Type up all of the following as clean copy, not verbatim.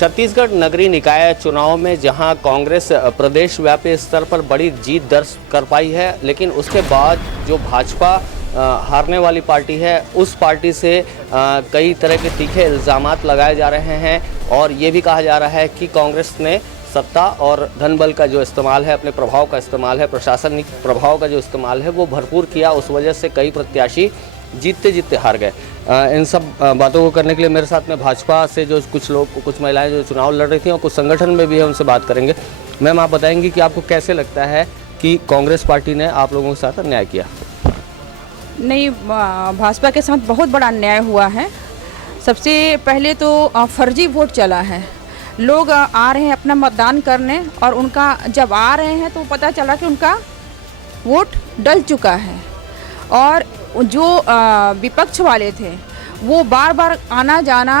छत्तीसगढ़ नगरीय निकाय चुनाव में जहां कांग्रेस प्रदेश व्यापी स्तर पर बड़ी जीत दर्ज कर पाई है, लेकिन उसके बाद जो भाजपा हारने वाली पार्टी है उस पार्टी से कई तरह के तीखे इल्ज़ामात लगाए जा रहे हैं और ये भी कहा जा रहा है कि कांग्रेस ने सत्ता और धन बल का जो इस्तेमाल है, अपने प्रभाव का इस्तेमाल है, प्रशासनिक प्रभाव का जो इस्तेमाल है वो भरपूर किया। उस वजह से कई प्रत्याशी जीतते जीतते हार गए। इन सब बातों को करने के लिए मेरे साथ में भाजपा से जो कुछ महिलाएं जो चुनाव लड़ रही थी और कुछ संगठन में भी है, उनसे बात करेंगे। मैम, आप बताएंगे कि आपको कैसे लगता है कि कांग्रेस पार्टी ने आप लोगों के साथ अन्याय किया? नहीं, भाजपा के साथ बहुत बड़ा अन्याय हुआ है। सबसे पहले तो फर्जी वोट चला है। लोग आ रहे हैं अपना मतदान करने और उनका जब आ रहे हैं तो पता चला कि उनका वोट डल चुका है। और जो विपक्ष वाले थे वो बार बार आना जाना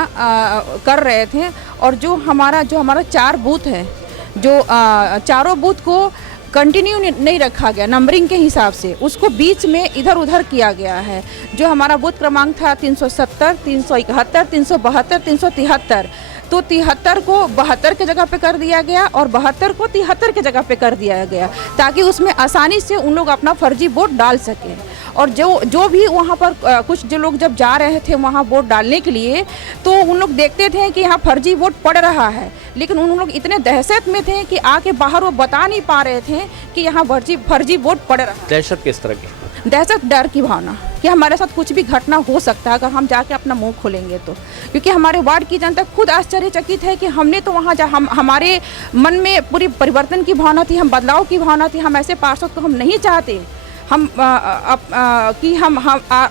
कर रहे थे और जो हमारा 4 बूथ है, जो चारों बूथ को कंटिन्यू नहीं रखा गया नंबरिंग के हिसाब से, उसको बीच में इधर उधर किया गया है। जो हमारा बूथ क्रमांक था 370, 371, 372, 373, तो 73 को 72 के जगह पे कर दिया गया और 72 को 73 के जगह पे कर दिया गया, ताकि उसमें आसानी से उन लोग अपना फर्जी वोट डाल सकें। और जो भी वहाँ पर कुछ जो लोग जब जा रहे थे वहाँ वोट डालने के लिए, तो उन लोग देखते थे कि यहाँ फर्जी वोट पड़ रहा है, लेकिन उन लोग इतने दहशत में थे कि आके बाहर वो बता नहीं पा रहे थे कि यहाँ फर्जी वोट पड़ रहा है। दहशत किस तरह की? दहशत, डर की भावना कि हमारे साथ कुछ भी घटना हो सकता है अगर हम जाके अपना मुंह खोलेंगे तो। क्योंकि हमारे वार्ड की जनता खुद आश्चर्यचकित है कि हमने तो वहाँ हमारे मन में पूरी परिवर्तन की भावना थी, हम बदलाव की भावना थी। हम ऐसे पार्षद को हम नहीं चाहते, हम कि हम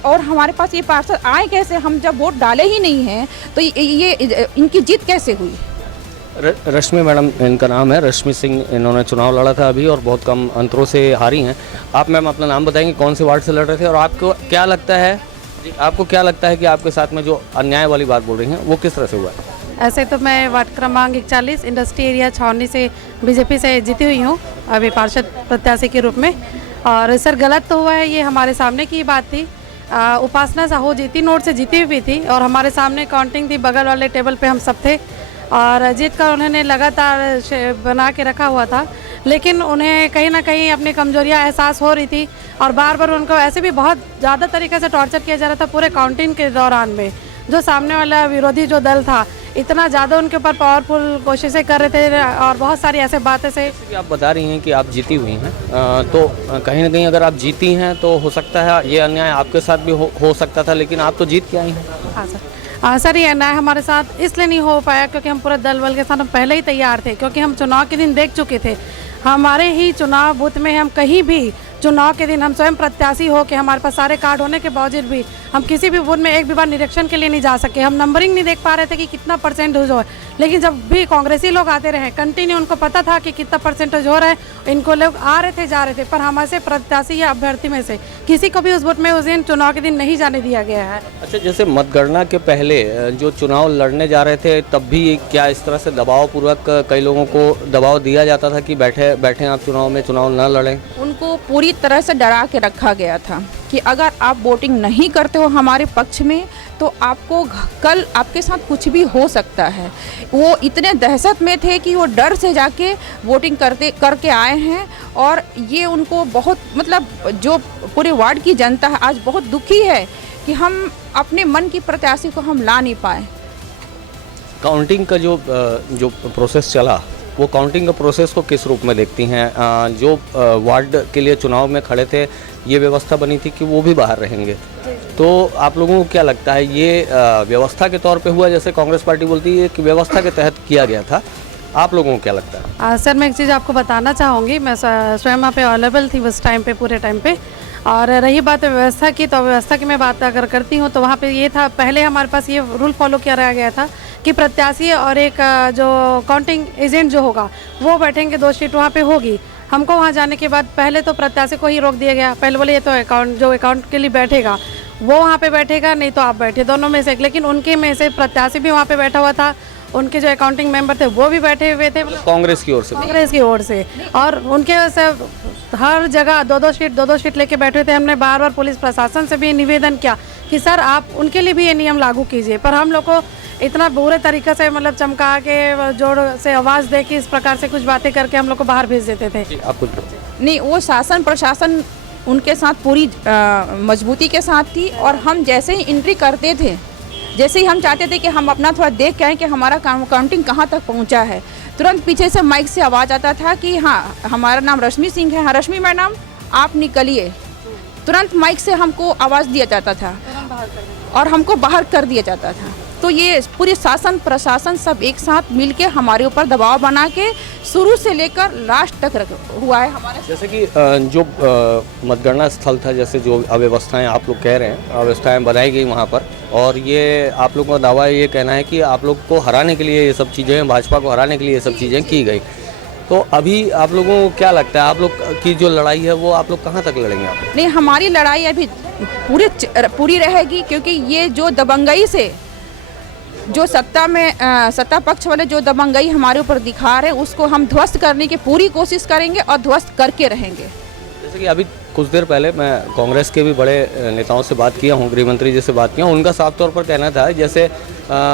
और हमारे पास ये पार्षद आए कैसे? हम जब वोट डाले ही नहीं हैं तो ये इनकी जीत कैसे हुई? रश्मि मैडम इनका नाम है, रश्मि सिंह। इन्होंने चुनाव लड़ा था अभी और बहुत कम अंतरों से हारी हैं। आप मैम अपना नाम बताएंगे, कौन से वार्ड से लड़ रहे थे और आपको क्या लगता है कि आपके साथ में जो अन्याय वाली बात बोल रही हैं वो किस तरह से हुआ है? ऐसे तो मैं वार्ड क्रमांक 41 इंडस्ट्री एरिया छावनी से बीजेपी से जीती हुई हूँ अभी पार्षद प्रत्याशी के रूप में। और सर, गलत तो हुआ है, ये हमारे सामने की बात थी। उपासना साहू जीती नोट से जीती हुई थी और हमारे सामने काउंटिंग थी, बगल वाले टेबल पे हम सब थे और जीत कर उन्होंने लगातार बना के रखा हुआ था। लेकिन उन्हें कहीं ना कहीं अपनी कमजोरियां एहसास हो रही थी और बार बार उनको ऐसे भी बहुत ज़्यादा तरीके से टॉर्चर किया जा रहा था पूरे काउंटिंग के दौरान में। जो सामने वाला विरोधी जो दल था इतना ज़्यादा उनके ऊपर पावरफुल कोशिशें कर रहे थे और बहुत सारी ऐसे बातें से। आप बता रही हैं कि आप जीती हुई हैं, तो कहीं ना कहीं अगर आप जीती हैं तो हो सकता है ये अन्याय आपके साथ भी हो सकता था, लेकिन आप तो जीत के आई हैं। हाँ सर, सर ये अन्याय हमारे साथ इसलिए नहीं हो पाया क्योंकि हम पूरे दल बल के साथ हम पहले ही तैयार थे, क्योंकि हम चुनाव के दिन देख चुके थे। हमारे ही चुनाव बूथ में हम कहीं भी चुनाव के दिन हम स्वयं प्रत्याशी हो के हमारे पास सारे कार्ड होने के बावजूद भी हम किसी भी बूथ में एक भी बार निरीक्षण के लिए नहीं जा सके। हम नंबरिंग नहीं देख पा रहे थे कि कितना परसेंटेज हो, लेकिन जब भी कांग्रेसी लोग आते रहे कंटिन्यू उनको पता था कि कितना परसेंटेज हो रहा है। इनको लोग आ रहे थे जा रहे थे, पर हमारे प्रत्याशी या अभ्यर्थी में से किसी को भी उस बूथ में उस दिन चुनाव के दिन नहीं जाने दिया गया है। अच्छा, जैसे मतगणना के पहले जो चुनाव लड़ने जा रहे थे तब भी क्या इस तरह से दबाव पूर्वक कई लोगों को दबाव दिया जाता था कि बैठे आप चुनाव न लड़ें? उनको पूरी तरह से डरा के रखा गया था कि अगर आप वोटिंग नहीं करते हो हमारे पक्ष में तो आपको कल आपके साथ कुछ भी हो सकता है। वो इतने दहशत में थे कि वो डर से जाके वोटिंग करके आए हैं और ये उनको बहुत, मतलब जो पूरे वार्ड की जनता है आज बहुत दुखी है कि हम अपने मन की प्रत्याशी को हम ला नहीं पाए। काउंटिंग का जो प्रोसेस चला, वो काउंटिंग का प्रोसेस को किस रूप में देखती हैं? जो वार्ड के लिए चुनाव में खड़े थे ये व्यवस्था बनी थी कि वो भी बाहर रहेंगे, तो आप लोगों को क्या लगता है ये व्यवस्था के तौर पे हुआ, जैसे कांग्रेस पार्टी बोलती है कि व्यवस्था के तहत किया गया था? आप लोगों को क्या लगता है? सर, मैं एक चीज़ आपको बताना चाहूँगी, मैं स्वयं वहाँ पे अवेलेबल थी उस टाइम पे, पूरे टाइम पे। और रही बात व्यवस्था की, तो व्यवस्था की मैं बात अगर करती हूँ तो वहाँ पे ये था, पहले हमारे पास ये रूल फॉलो किया गया था कि प्रत्याशी और एक जो काउंटिंग एजेंट जो होगा वो बैठेंगे, 2 सीट वहाँ पे होगी। हमको वहाँ जाने के बाद पहले तो प्रत्याशी को ही रोक दिया गया। पहले बोले ये तो अकाउंट के लिए बैठेगा वो वहाँ पे बैठेगा, नहीं तो आप बैठे, दोनों में से एक। लेकिन उनके में से प्रत्याशी भी वहाँ पे बैठा हुआ था, उनके जो अकाउंटिंग मेंबर थे वो भी बैठे हुए थे कांग्रेस की ओर से और उनके से हर जगह 2-2 सीट लेके बैठे थे। हमने बार बार पुलिस प्रशासन से भी निवेदन किया कि सर आप उनके लिए भी ये नियम लागू कीजिए, पर हम लोग को इतना बुरे तरीके से मतलब चमका के जोर से आवाज़ दे के इस प्रकार से कुछ बातें करके हम लोग को बाहर भेज देते थे। आप कुछ नहीं, वो शासन प्रशासन उनके साथ पूरी मजबूती के साथ थी, और हम जैसे ही एंट्री करते थे, जैसे ही हम चाहते थे कि हम अपना थोड़ा देख के आएँ कि हमारा काउंटिंग कहाँ तक पहुँचा है, तुरंत पीछे से माइक से आवाज़ आता था कि हाँ हमारा नाम रश्मि सिंह है, हाँ रश्मि मैडम आप निकलिए। तुरंत माइक से हमको आवाज़ दिया जाता था और हमको बाहर कर दिया जाता था। तो ये पूरी शासन प्रशासन सब एक साथ मिलके हमारे ऊपर दबाव बना के शुरू से लेकर लास्ट तक हुआ है हमारे। जैसे कि जो मतगणना स्थल था, जैसे जो अव्यवस्थाएं आप लोग कह रहे हैं, अव्यवस्थाएं बनाई गई वहाँ पर, और ये आप लोग का दावा ये कहना है कि आप लोग को हराने के लिए ये सब चीज़ें, भाजपा को हराने के लिए ये सब चीज़ें की गई। तो अभी आप लोगों को क्या लगता है, आप लोग की जो लड़ाई है वो आप लोग कहाँ तक लड़ेंगे? आप नहीं, हमारी लड़ाई अभी पूरी रहेगी, क्योंकि ये जो दबंगई से जो सत्ता पक्ष वाले जो दबंगई हमारे ऊपर दिखा रहे हैं उसको हम ध्वस्त करने की पूरी कोशिश करेंगे और ध्वस्त करके रहेंगे। जैसे कि अभी कुछ देर पहले मैं कांग्रेस के भी बड़े नेताओं से बात किया हूँ, गृह मंत्री जी से बात किया हूँ, उनका साफ तौर पर कहना था जैसे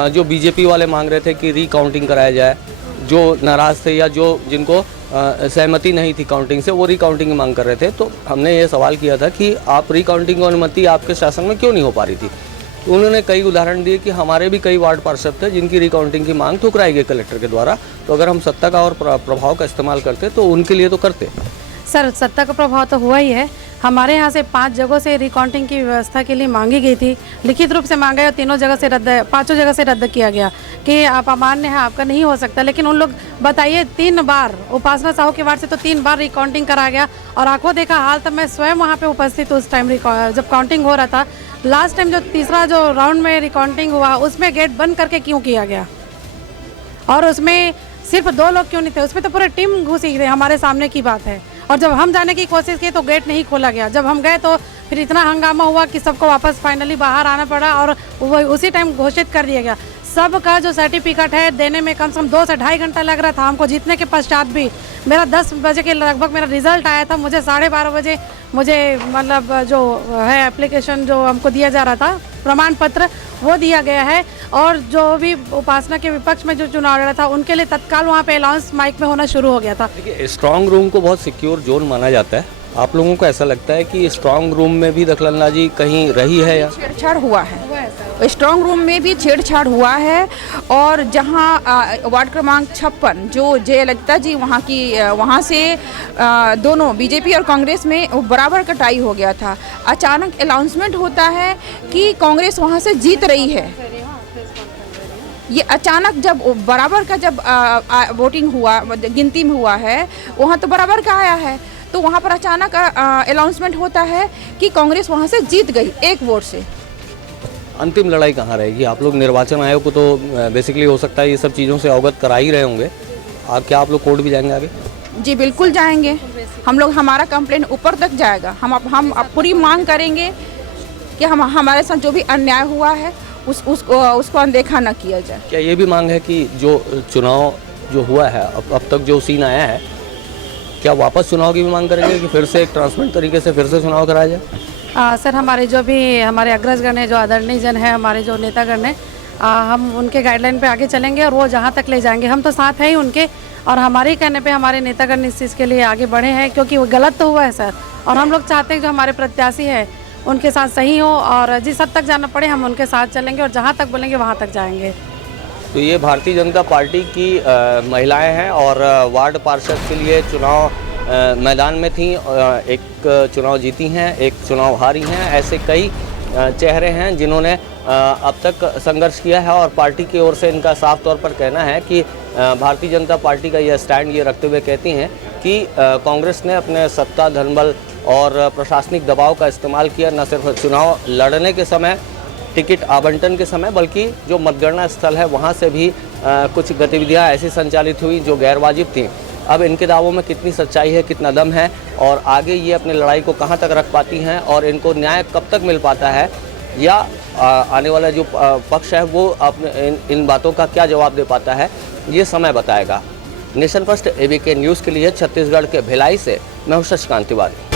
जो बीजेपी वाले मांग रहे थे कि रिकाउंटिंग कराया जाए, जो नाराज़ थे या जो जिनको सहमति नहीं थी काउंटिंग से, वो रिकाउंटिंग की मांग कर रहे थे। तो हमने ये सवाल किया था कि आप रिकाउंटिंग की अनुमति आपके शासन में क्यों नहीं हो पा रही थी? तो उन्होंने कई उदाहरण दिए कि हमारे भी कई वार्ड पार्षद थे जिनकी रिकाउंटिंग की मांग ठुकराई गई कलेक्टर के द्वारा। तो अगर हम सत्ता का और प्रभाव का इस्तेमाल करते तो उनके लिए तो करते। सर, सत्ता का प्रभाव तो हुआ ही है। हमारे यहाँ से 5 जगहों से रिकाउंटिंग की व्यवस्था के लिए मांगी गई थी, लिखित रूप से मांगा है, और 3 जगह से पाँचों जगह से रद्द किया गया कि आप अमान्य है, आपका नहीं हो सकता। लेकिन उन लोग बताइए 3 बार उपासना साहू के वार्ड से तो 3 बार रिकाउंटिंग करा गया, और आंखों देखा हाल तब मैं स्वयं वहाँ पे उपस्थित उस टाइम जब काउंटिंग हो रहा था। लास्ट टाइम जो तीसरा जो राउंड में रिकाउंटिंग हुआ उसमें गेट बंद करके क्यों किया गया, और उसमें सिर्फ 2 लोग क्यों नहीं थे, उसमें तो पूरी टीम घुसी थी, हमारे सामने की बात है। और जब हम जाने की कोशिश की तो गेट नहीं खोला गया। जब हम गए तो फिर इतना हंगामा हुआ कि सबको वापस फाइनली बाहर आना पड़ा, और वो उसी टाइम घोषित कर दिया गया। सबका जो सर्टिफिकेट है देने में कम से कम 2 से ढाई घंटा लग रहा था हमको। जीतने के पश्चात भी मेरा 10 बजे के लगभग मेरा रिजल्ट आया था, मुझे 12:30 बजे मुझे मतलब जो है एप्लीकेशन जो हमको दिया जा रहा था, प्रमाण पत्र, वो दिया गया है। और जो भी उपासना के विपक्ष में जो चुनाव लड़ा था उनके लिए तत्काल वहाँ पे अनाउंस माइक में होना शुरू हो गया था। देखिए, स्ट्रांग रूम को बहुत सिक्योर जोन माना जाता है। आप लोगों को ऐसा लगता है कि स्ट्रांग रूम में भी दखलंदाजी कहीं रही है या छेड़छाड़ हुआ है? स्ट्रांग रूम में भी छेड़छाड़ हुआ है, और जहां वार्ड क्रमांक 56 जो जयललिता जी वहां से दोनों बीजेपी और कांग्रेस में बराबर कटाई हो गया था। अचानक अनाउंसमेंट होता है कि कांग्रेस वहां से जीत रही है। ये अचानक जब बराबर का जब वोटिंग हुआ, गिनती में हुआ है, वहाँ तो बराबर का आया है, तो वहाँ पर अचानक अनाउंसमेंट होता है कि कांग्रेस वहाँ से जीत गई 1 वोट से। अंतिम लड़ाई कहाँ रहेगी? आप लोग निर्वाचन आयोग को तो बेसिकली हो सकता है ये सब चीज़ों से अवगत करा ही रहे होंगे। क्या आप लोग कोर्ट भी जाएंगे आगे? जी बिल्कुल जाएंगे हम लोग। हमारा कंप्लेंट ऊपर तक जाएगा। हम पूरी मांग करेंगे कि हमारे साथ जो भी अन्याय हुआ है उसको अनदेखा न किया जाए। क्या ये भी मांग है कि जो चुनाव जो हुआ है अब तक जो सीन आया है, क्या वापस चुनाव की भी मांग करेंगे कि फिर से एक ट्रांसपेरेंट तरीके से फिर से चुनाव कराया जाए? सर, हमारे जो भी हमारे अग्रजगण है, जो आदरणीय जन है, हमारे जो नेतागण हैं, हम उनके गाइडलाइन पे आगे चलेंगे और वो जहाँ तक ले जाएंगे। हम तो साथ हैं ही उनके, और हमारे ही कहने पे हमारे नेतागण इस चीज़ के लिए आगे बढ़े हैं, क्योंकि वो गलत तो हुआ है सर, और हम लोग चाहते हैं जो हमारे प्रत्याशी है उनके साथ सही हो, और जिस हद तक जाना पड़े हम उनके साथ चलेंगे, और जहाँ तक बोलेंगे वहाँ तक जाएंगे। तो ये भारतीय जनता पार्टी की महिलाएं हैं, और वार्ड पार्षद के लिए चुनाव मैदान में थी। एक चुनाव जीती हैं, एक चुनाव हारी हैं। ऐसे कई चेहरे हैं जिन्होंने अब तक संघर्ष किया है, और पार्टी की ओर से इनका साफ तौर पर कहना है कि भारतीय जनता पार्टी का यह स्टैंड ये रखते हुए कहती हैं कि कांग्रेस ने अपने सत्ता, धनबल और प्रशासनिक दबाव का इस्तेमाल किया, न सिर्फ चुनाव लड़ने के समय, टिकट आवंटन के समय, बल्कि जो मतगणना स्थल है वहाँ से भी कुछ गतिविधियाँ ऐसी संचालित हुई जो गैर वाजिब थी। अब इनके दावों में कितनी सच्चाई है, कितना दम है, और आगे ये अपनी लड़ाई को कहाँ तक रख पाती हैं, और इनको न्याय कब तक मिल पाता है, या आने वाला जो पक्ष है वो अपने इन बातों का क्या जवाब दे पाता है, ये समय बताएगा। नेशन फर्स्ट ABK न्यूज़ के लिए छत्तीसगढ़ के भिलाई से मैं हूं शशिकांत तिवारी।